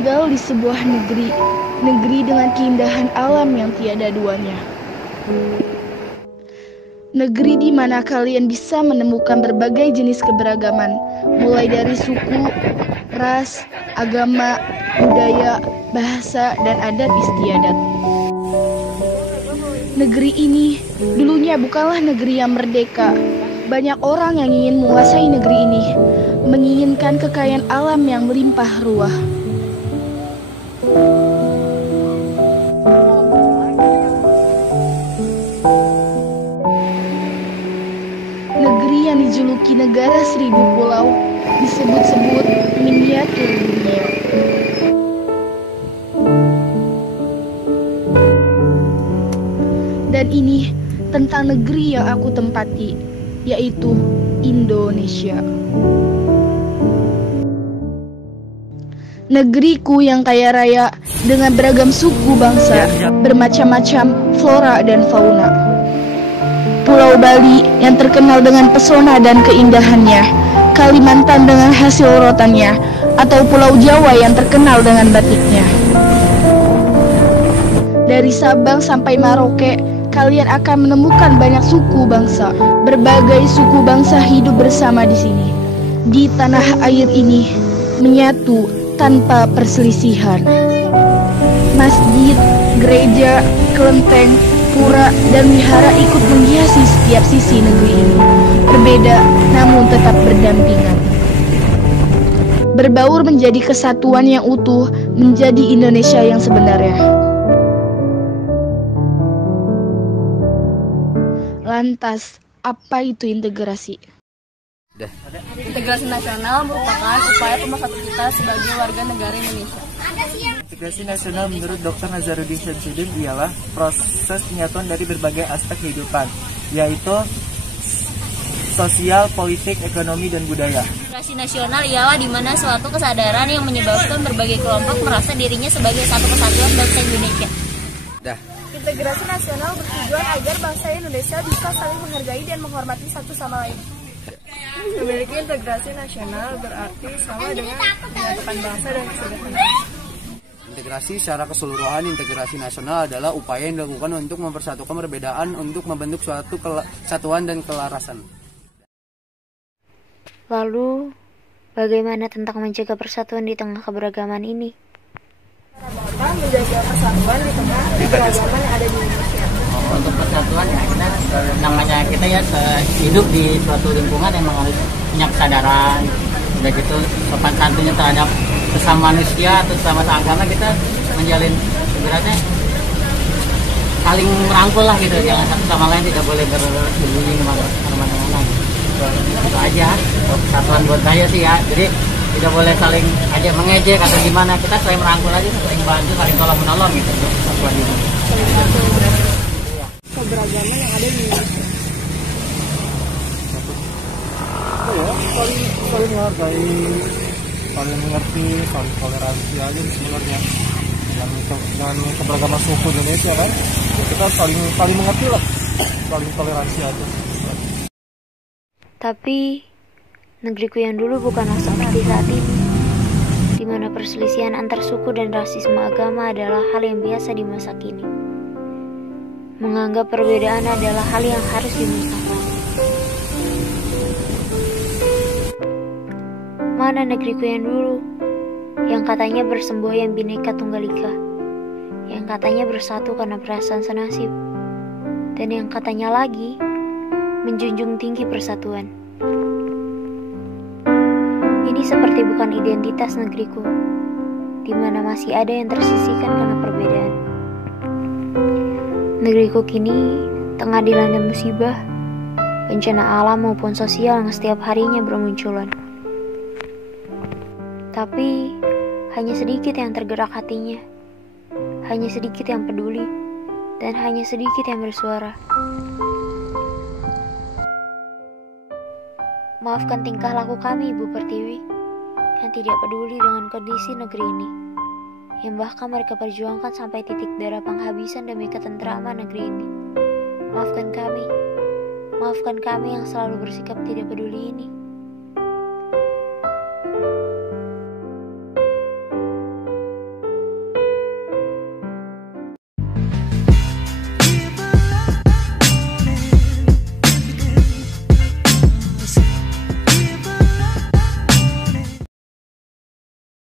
tinggal di sebuah negeri dengan keindahan alam yang tiada duanya. Negeri di mana kalian bisa menemukan berbagai jenis keberagaman, mulai dari suku, ras, agama, budaya, bahasa, dan adat istiadat. Negeri ini dulunya bukanlah negeri yang merdeka. Banyak orang yang ingin menguasai negeri ini, menginginkan kekayaan alam yang melimpah ruah. Negeri yang dijuluki negara 1000 pulau disebut-sebut miniatur dunia. Dan ini tentang negeri yang aku tempati, yaitu Indonesia. Negeriku yang kaya raya dengan beragam suku bangsa, bermacam-macam flora dan fauna. Pulau Bali yang terkenal dengan pesona dan keindahannya, Kalimantan dengan hasil rotannya, atau Pulau Jawa yang terkenal dengan batiknya. Dari Sabang sampai Merauke, kalian akan menemukan banyak suku bangsa. Berbagai suku bangsa hidup bersama di sini. Di tanah air ini menyatu tanpa perselisihan. Masjid, gereja, kelenteng, pura, dan wihara ikut menghiasi setiap sisi negeri ini. Berbeda namun tetap berdampingan. Berbaur menjadi kesatuan yang utuh, menjadi Indonesia yang sebenarnya. Lantas, apa itu integrasi? Integrasi nasional merupakan upaya pemersatu kita sebagai warga negara Indonesia. Integrasi nasional menurut Dr. Nazarudin Syamsuddin ialah proses penyatuan dari berbagai aspek kehidupan, yaitu sosial, politik, ekonomi, dan budaya. Integrasi nasional ialah di mana suatu kesadaran yang menyebabkan berbagai kelompok merasa dirinya sebagai satu kesatuan bangsa Indonesia. Integrasi nasional bertujuan agar bangsa Indonesia bisa saling menghargai dan menghormati satu sama lain. Memiliki integrasi nasional berarti sama dengan menyatukan bangsa dan kesatuan. Integrasi secara keseluruhan, integrasi nasional adalah upaya yang dilakukan untuk mempersatukan perbedaan untuk membentuk suatu kesatuan dan kelarasan. Lalu, bagaimana tentang menjaga persatuan di tengah keberagaman ini? Menjaga persatuan di tengah keberagaman yang ada di Indonesia. Untuk persatuan ya kita ya hidup di suatu lingkungan emang harus punya kesadaran, udah gitu sopan santunnya terhadap sesama manusia atau sesama agama, kita menjalin ibaratnya saling merangkul lah gitu, jangan satu sama lain tidak boleh berbunyi kemana-mana. Itu aja persatuan buat saya sih ya, jadi tidak boleh saling aja mengejek atau gimana, kita saling merangkul aja, saling bantu, saling tolong menolong gitu persatuan ini. Keberagaman yang ada di Indonesia. Saling menghargai, saling mengerti, saling toleransi aja sebenarnya. Dengan keberagaman suku Indonesia kan, kita saling mengerti lah, saling toleransi aja. Tapi negeriku yang dulu bukanlah seperti saat ini, di mana perselisihan antar suku dan rasisme agama adalah hal yang biasa di masa kini. Menganggap perbedaan adalah hal yang harus dimusnahkan. Mana negeriku yang dulu, yang katanya bersemboyan Bhinneka Tunggal Ika, yang katanya bersatu karena perasaan senasib, dan yang katanya lagi menjunjung tinggi persatuan. Ini seperti bukan identitas negeriku, di mana masih ada yang tersisihkan karena perbedaan. Negeriku kini tengah dilanda musibah, bencana alam maupun sosial yang setiap harinya bermunculan. Tapi hanya sedikit yang tergerak hatinya, hanya sedikit yang peduli, dan hanya sedikit yang bersuara. Maafkan tingkah laku kami, Ibu Pertiwi, yang tidak peduli dengan kondisi negeri ini, yang bahkan mereka perjuangkan sampai titik darah penghabisan demi ketentraman negeri ini. Maafkan kami yang selalu bersikap tidak peduli ini.